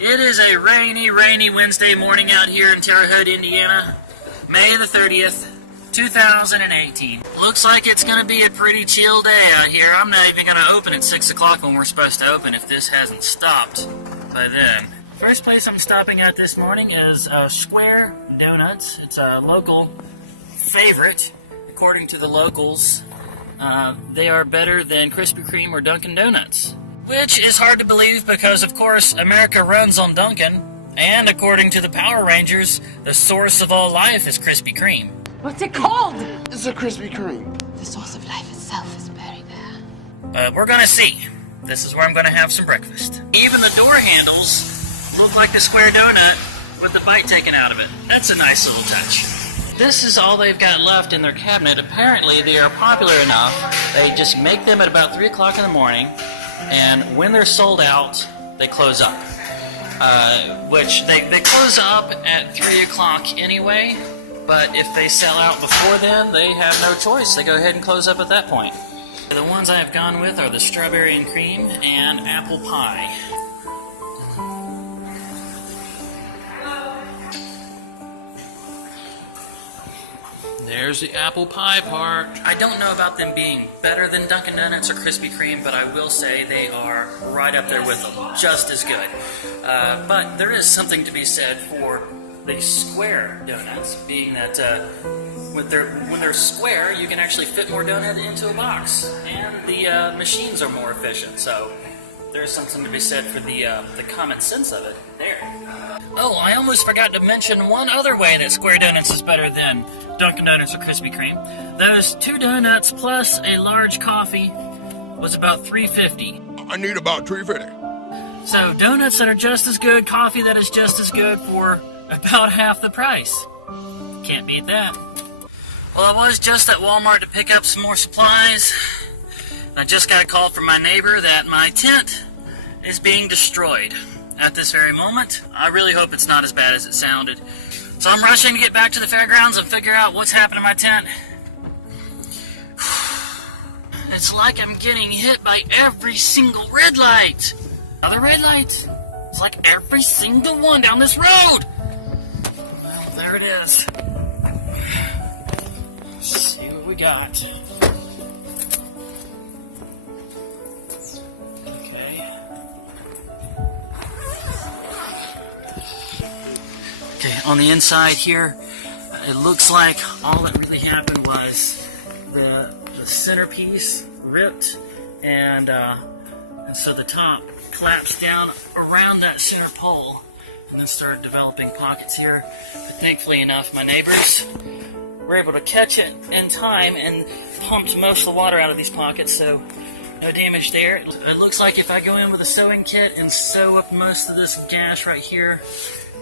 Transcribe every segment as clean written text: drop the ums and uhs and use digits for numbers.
It is a rainy Wednesday morning out here in Terre Haute, Indiana, May the 30th, 2018. Looks like it's going to be a pretty chill day out here. I'm not even going to open at 6 o'clock when we're supposed to open if this hasn't stopped by then. First place I'm stopping at this morning is Quare Donuts. It's a local favorite, according to the locals. They are better than Krispy Kreme or Dunkin' Donuts. Which is hard to believe because, of course, America runs on Dunkin', and according to the Power Rangers, the source of all life is Krispy Kreme. What's it called? It's a Krispy Kreme. The source of life itself is buried there. But we're gonna see. This is where I'm gonna have some breakfast. Even the door handles look like the square donut with the bite taken out of it. That's a nice little touch. This is all they've got left in their cabinet. Apparently, they are popular enough. They just make them at about 3 o'clock in the morning. And when they're sold out, they close up. Which they close up at 3 o'clock anyway, but if they sell out before then, they have no choice. They go ahead and close up at that point. The ones I have gone with are the strawberry and cream and apple pie. There's the apple pie part. I don't know about them being better than Dunkin' Donuts or Krispy Kreme, but I will say they are right up there with them, just as good. But there is something to be said for the square donuts, being that when they're square, you can actually fit more donut into a box, and the machines are more efficient. So there's something to be said for the common sense of it there. Oh, I almost forgot to mention one other way that Quare Donuts is better than Dunkin' Donuts or Krispy Kreme. Those 2 donuts plus a large coffee was about $3.50. I need about $3.50. So donuts that are just as good, coffee that is just as good for about half the price. Can't beat that. Well, I was just at Walmart to pick up some more supplies. I just got a call from my neighbor that my tent is being destroyed at this very moment. I really hope it's not as bad as it sounded. So I'm rushing to get back to the fairgrounds and figure out what's happened to my tent. It's like I'm getting hit by every single red light. Other red lights. It's like every single one down this road. Well, there it is. Let's see what we got. Okay, on the inside here, it looks like all that really happened was the centerpiece ripped, and so the top collapsed down around that center pole, and then started developing pockets here. But thankfully enough, my neighbors were able to catch it in time and pumped most of the water out of these pockets, so no damage there. It looks like if I go in with a sewing kit and sew up most of this gash right here,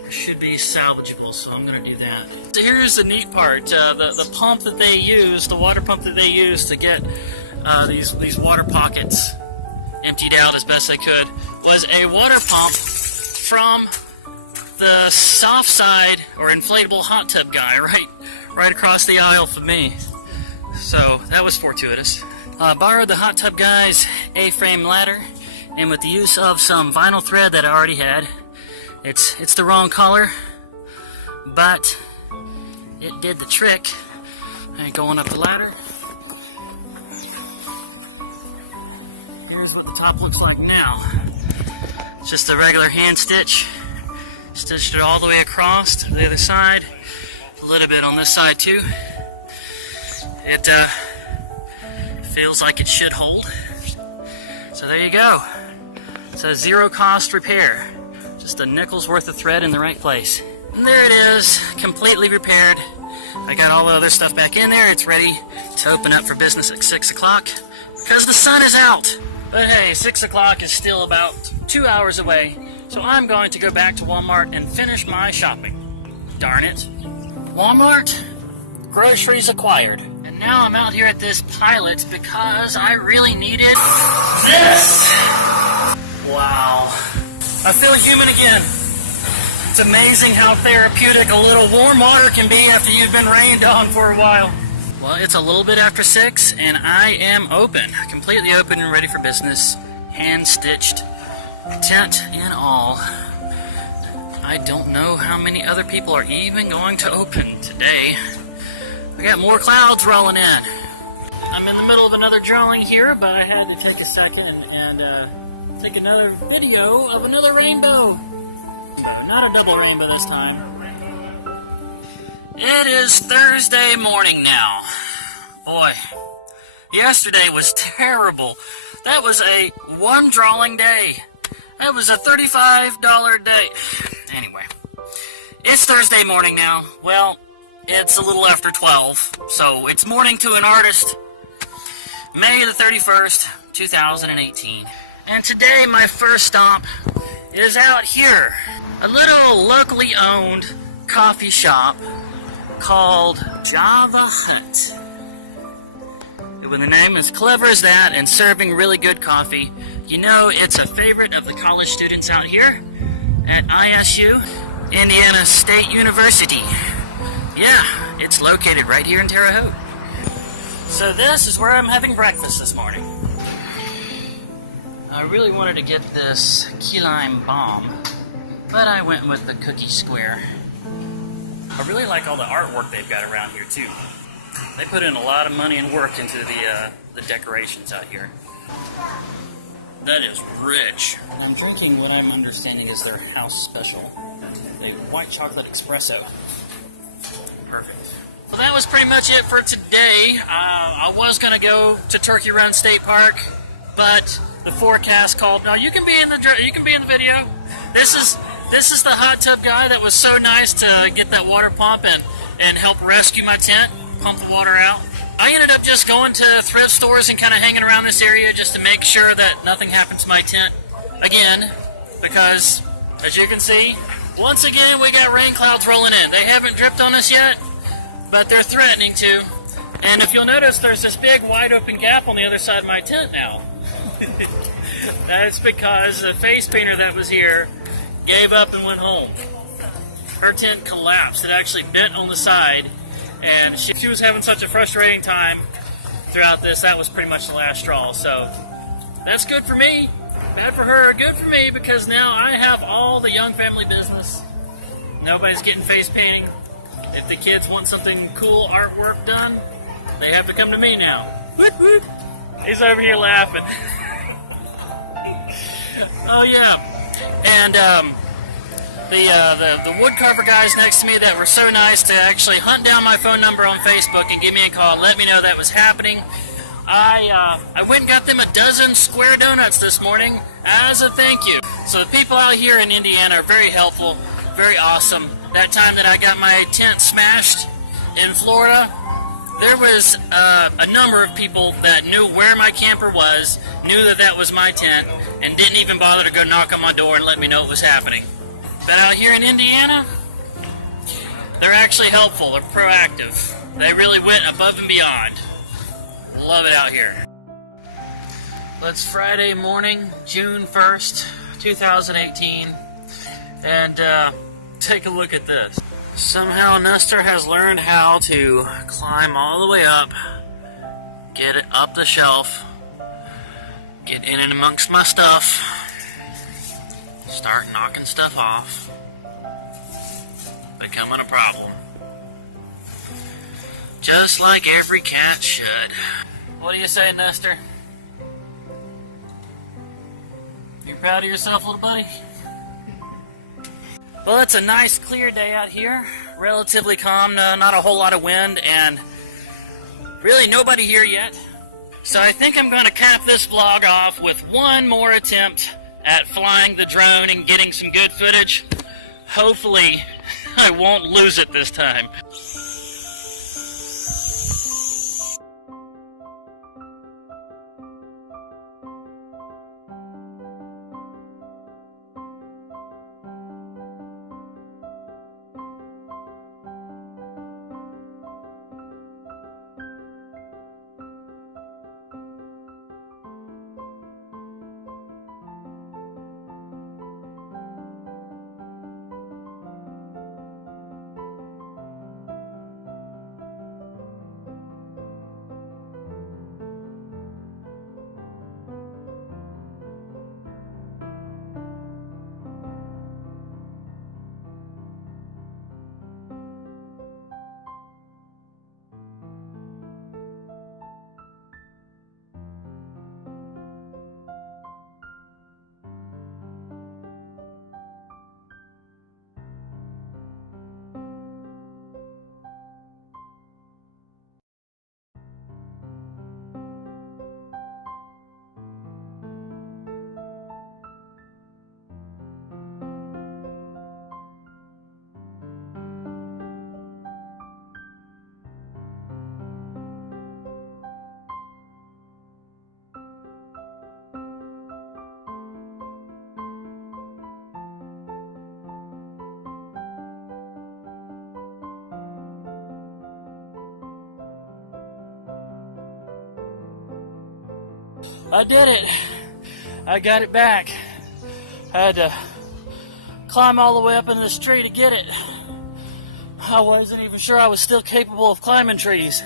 it should be salvageable, so I'm going to do that. So here's the neat part. The pump that they use, the water pump that they use to get these water pockets emptied out as best they could, was a water pump from the soft side or inflatable hot tub guy right across the aisle from me. So that was fortuitous. Borrowed the hot tub guy's A-frame ladder, and with the use of some vinyl thread that I already had, it's the wrong color, but it did the trick. And going up the ladder, here's what the top looks like now. It's just a regular hand stitch. Stitched it all the way across to the other side, a little bit on this side too. It feels like it should hold. So there you go. It's a zero cost repair. Just a nickel's worth of thread in the right place. And there it is, completely repaired. I got all the other stuff back in there. It's ready to open up for business at 6 o'clock because the sun is out. But hey, 6 o'clock is still about 2 hours away, so I'm going to go back to Walmart and finish my shopping. Darn it. Walmart, groceries acquired. And now I'm out here at this pilot because I really needed this. Wow. I feel human again. It's amazing how therapeutic a little warm water can be after you've been rained on for a while. Well, it's a little bit after 6, and I am open. Completely open and ready for business. Hand-stitched, tent and all. I don't know how many other people are even going to open today. We got more clouds rolling in. I'm in the middle of another drawing here, but I had to take a second and take another video of another rainbow. Not a double rainbow this time. It is Thursday morning now. Boy, yesterday was terrible. That was a one drawing day. That was a $35 day. Anyway, it's Thursday morning now. Well, it's a little after 12, so it's morning to an artist. May the 31st, 2018. And today my first stop is out here. A little locally owned coffee shop called Java Hut. With a name as clever as that and serving really good coffee, you know it's a favorite of the college students out here at ISU, Indiana State University. Yeah, it's located right here in Terre Haute. So this is where I'm having breakfast this morning. I really wanted to get this key lime bomb, but I went with the cookie square. I really like all the artwork they've got around here too. They put in a lot of money and work into the decorations out here. That is rich. I'm drinking what I'm understanding is their house special, a white chocolate espresso. Perfect. Well, that was pretty much it for today. I was gonna go to Turkey Run State Park, but the forecast called. No, you can be in the video. This is the hot tub guy that was so nice to get that water pump and help rescue my tent, pump the water out. I ended up just going to thrift stores and kind of hanging around this area just to make sure that nothing happened to my tent again, because as you can see, once again we got rain clouds rolling in. They haven't dripped on us yet, but they're threatening to. And if you'll notice, there's this big wide open gap on the other side of my tent now. That's because the face painter that was here gave up and went home. Her tent collapsed. It actually bent on the side, and she was having such a frustrating time throughout this. That was pretty much the last straw. So that's good for me. Bad for her, good for me, because now I have all the young family business. Nobody's getting face painting. If the kids want something cool artwork done, they have to come to me now. Whoop, whoop. He's over here laughing. Oh yeah. And the woodcarver guys next to me that were so nice to actually hunt down my phone number on Facebook and give me a call and let me know that was happening. I went and got them a dozen Quare Donuts this morning as a thank you. So the people out here in Indiana are very helpful, very awesome. That time that I got my tent smashed in Florida, there was a number of people that knew where my camper was, knew that that was my tent, and didn't even bother to go knock on my door and let me know it was happening. But out here in Indiana, they're actually helpful, they're proactive. They really went above and beyond. Love it out here. Well, it's Friday morning, June 1st, 2018, and take a look at this. Somehow Nestor has learned how to climb all the way up, get it up the shelf, get in and amongst my stuff, start knocking stuff off, becoming a problem. Just like every cat should. What do you say, Nestor? You proud of yourself, little buddy? Well, it's a nice clear day out here, relatively calm, not a whole lot of wind, and really nobody here yet. So I think I'm going to cap this vlog off with one more attempt at flying the drone and getting some good footage. Hopefully, I won't lose it this time. I did it. I got it back. I had to climb all the way up into this tree to get it. I wasn't even sure I was still capable of climbing trees.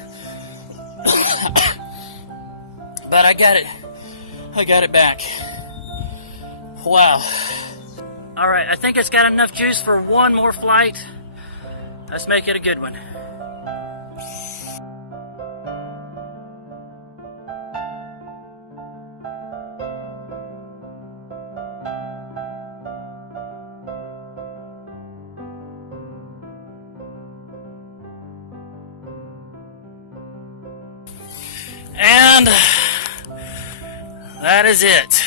But I got it. I got it back. Wow. Alright, I think it's got enough juice for one more flight. Let's make it a good one. And that is it.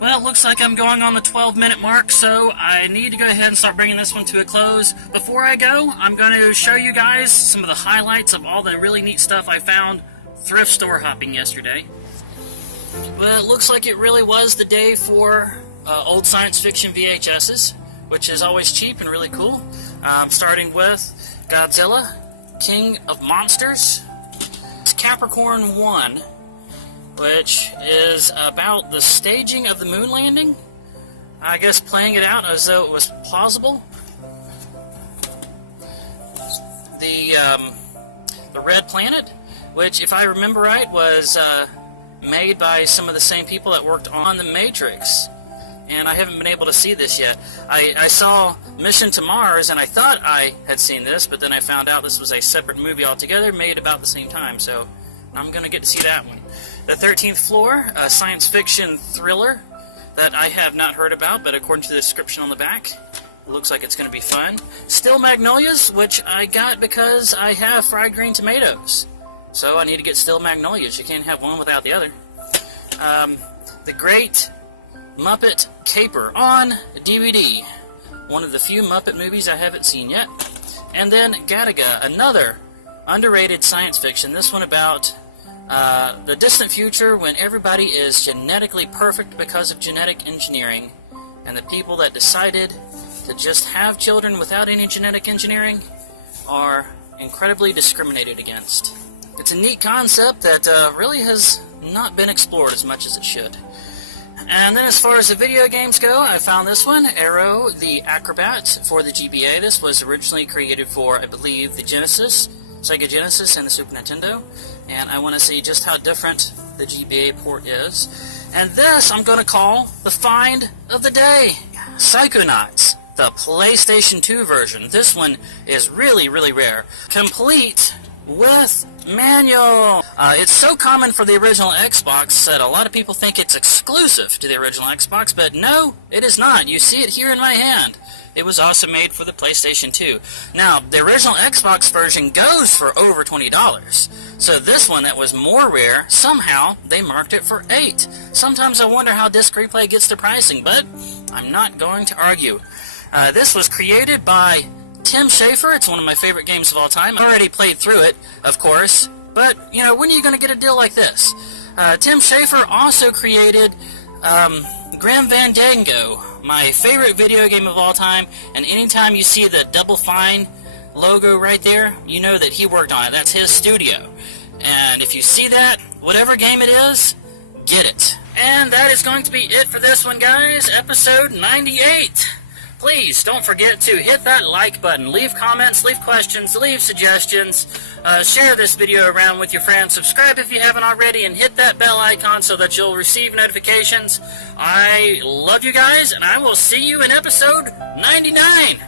Well, it looks like I'm going on the 12-minute mark, so I need to go ahead and start bringing this one to a close. Before I go, I'm going to show you guys some of the highlights of all the really neat stuff I found thrift store hopping yesterday. Well, it looks like it really was the day for old science fiction VHSs, which is always cheap and really cool. Starting with Godzilla, King of Monsters, Capricorn 1, which is about the staging of the moon landing. I guess playing it out as though it was plausible. The Red Planet, which, if I remember right, was made by some of the same people that worked on The Matrix. And I haven't been able to see this yet. I saw Mission to Mars, and I thought I had seen this, but then I found out this was a separate movie altogether, made about the same time, so I'm going to get to see that one. The 13th Floor, a science fiction thriller that I have not heard about, but according to the description on the back, it looks like it's going to be fun. Still Magnolias, which I got because I have fried green tomatoes. So I need to get Still Magnolias. You can't have one without the other. The Great Muppet Caper on DVD. One of the few Muppet movies I haven't seen yet. And then Gattaca, another underrated science fiction. This one about the distant future when everybody is genetically perfect because of genetic engineering, and the people that decided to just have children without any genetic engineering are incredibly discriminated against. It's a neat concept that really has not been explored as much as it should. And then as far as the video games go, I found this one, Aero the Acrobat for the GBA. This was originally created for, I believe, the Genesis, Sega Genesis, and the Super Nintendo. And I want to see just how different the GBA port is. And this I'm going to call the find of the day. Psychonauts, the PlayStation 2 version. This one is really, really rare. Complete with manual. It's so common for the original Xbox that a lot of people think it's exclusive to the original Xbox, but no, it is not. You see it here in my hand. It was also made for the PlayStation 2. Now, the original Xbox version goes for over $20. So this one that was more rare, somehow they marked it for $8. Sometimes I wonder how Disc Replay gets the pricing, but I'm not going to argue. This was created by Tim Schafer. It's one of my favorite games of all time. I already played through it, of course, but, you know, when are you going to get a deal like this? Tim Schafer also created Grim Fandango, my favorite video game of all time, and anytime you see the Double Fine logo right there, you know that he worked on it. That's his studio. And if you see that, whatever game it is, get it. And that is going to be it for this one, guys. Episode 98. Please don't forget to hit that like button, leave comments, leave questions, leave suggestions, share this video around with your friends, subscribe if you haven't already, and hit that bell icon so that you'll receive notifications. I love you guys, and I will see you in episode 99.